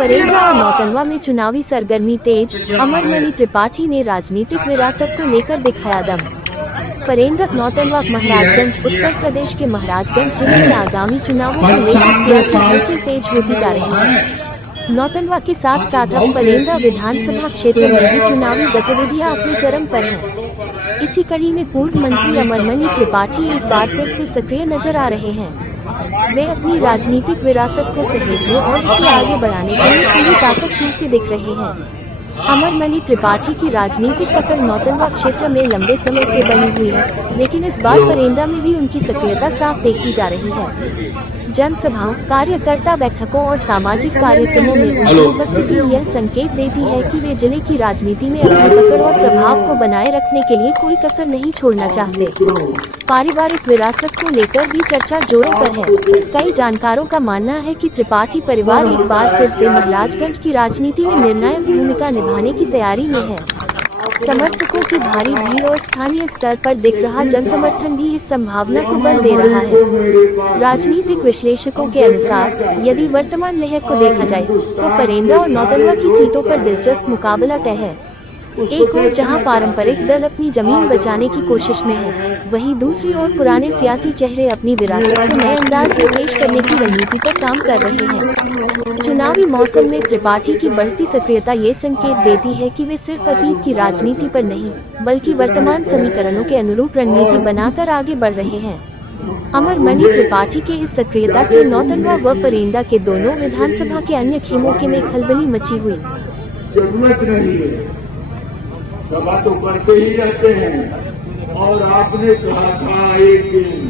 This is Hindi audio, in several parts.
फरेंदा और नौतनवा में चुनावी सरगर्मी तेज। अमरमणि त्रिपाठी ने राजनीतिक विरासत को लेकर दिखाया दम। फरेंदा नौतनवा महाराजगंज उत्तर प्रदेश के महाराजगंज जिले में आगामी चुनावों को लेकर सियासी हलचल तेज होती जा रही है। नौतनवा के साथ साथ अब फरेंदा विधानसभा क्षेत्र में भी चुनावी गतिविधियां अपने चरम पर हैं। इसी कड़ी में पूर्व मंत्री अमरमणि त्रिपाठी एक बार फिर से सक्रिय नजर आ रहे हैं। वे अपनी राजनीतिक विरासत को सहेजने और इसे आगे बढ़ाने के लिए पूरी ताकत झोंकते दिख रहे हैं। अमरमणि त्रिपाठी की राजनीतिक पकड़ नौतनवा क्षेत्र में लंबे समय से बनी हुई है, लेकिन इस बार फरेंदा में भी उनकी सक्रियता साफ देखी जा रही है। जनसभाओं, कार्यकर्ता बैठकों और सामाजिक कार्यक्रमों में उनकी उपस्थिति यह संकेत देती है कि वे जिले की राजनीति में अपनी पकड़ और प्रभाव को बनाए रखने के लिए कोई कसर नहीं छोड़ना चाहते। पारिवारिक विरासत को लेकर भी चर्चा जोरों पर है। कई जानकारों का मानना है कि त्रिपाठी परिवार एक बार फिर से महाराजगंज की राजनीति में निर्णायक भूमिका निभाने की तैयारी में है। समर्थकों की भारी भीड़ और स्थानीय स्तर पर दिख रहा जनसमर्थन भी इस संभावना को बल दे रहा है। राजनीतिक विश्लेषकों के अनुसार यदि वर्तमान लहर को देखा जाए तो फरेंदा और नौतनवा की सीटों पर दिलचस्प मुकाबला तय है। एक ओर जहां पारंपरिक दल अपनी जमीन बचाने की कोशिश में है, वहीं दूसरी ओर पुराने सियासी चेहरे अपनी विरासत को नए अंदाज में पेश करने की रणनीति पर काम कर रहे हैं। चुनावी मौसम में त्रिपाठी की बढ़ती सक्रियता ये संकेत देती है कि वे सिर्फ अतीत की राजनीति पर नहीं, बल्कि वर्तमान समीकरणों के अनुरूप रणनीति बनाकर आगे बढ़ रहे हैं। अमरमणि त्रिपाठी के इस सक्रियता से नौतनवा व फरेंदा के दोनों विधानसभा के अन्य खेमों के में खलबली मची हुई। जरूरत नहीं है, सभा तो करते ही रहते हैं, और आपने कहा था एक दिन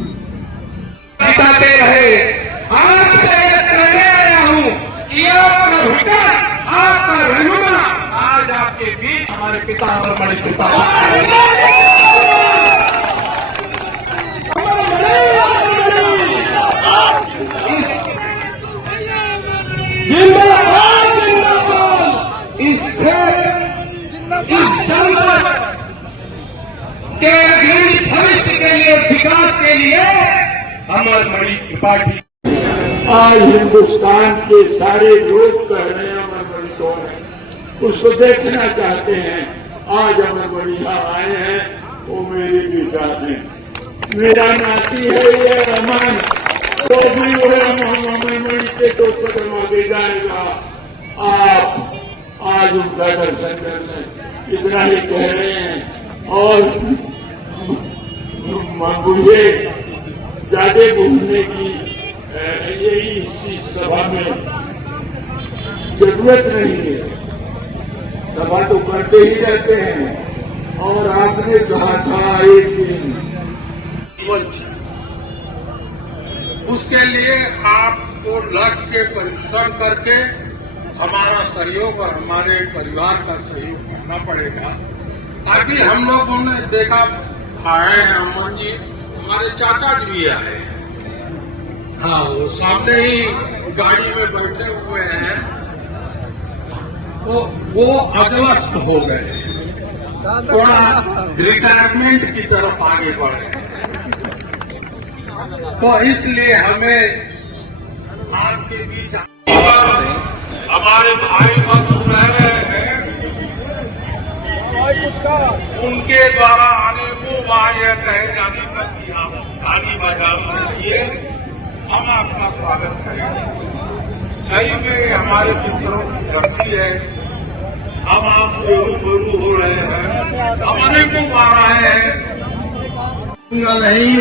जिताते रहे। आपसे कहने आया हूँ कि आपका हुक्म, आपका रहनुमा आज आपके बीच हमारे पिता अमरमणि त्रिपाठी। इस क्षेत्र, इस जनपद के भविष्य के लिए, विकास के लिए अमरमणि त्रिपाठी। आज हिंदुस्तान के सारे लोग कह रहे हैं अमरमणि कौन है, उसको देखना चाहते हैं। आज अमरमणि यहाँ आए हैं, वो मेरे बेटा है, मेरा नाती है ये अमन, तो भी वो अमरमणि के तो करवा दे जाएगा। आप आज उनका दर्शन करने इतना ही कह रहे हैं, और मुझे ज्यादा बोलने की यही इस सभा में जरूरत नहीं है। सभा तो करते ही रहते हैं, और आपने कहा था एक दिन, उसके लिए आपको लग के परिश्रम करके हमारा सहयोग और हमारे परिवार का सहयोग करना पड़ेगा। अभी हम लोगों ने देखा, आए हैं अमन जी, हमारे चाचा जी भी आए हैं। हाँ, वो सामने ही गाड़ी में बैठे हुए हैं, तो वो अधवस्थ हो गए, थोड़ा रिटायरमेंट की तरफ आगे बढ़े। तो इसलिए हमें आपके बीच हमारे भाई बंधु रह रहे हैं, उनके द्वारा आने को वहां यह कहे जाने तक कि आप ताली बजाइए, हम आपका स्वागत करेंगे। सही में हमारे मित्रों की धरती है, हम आपसे रूबरू हो रहे हैं, हमारे को आ रहे हैं नहीं।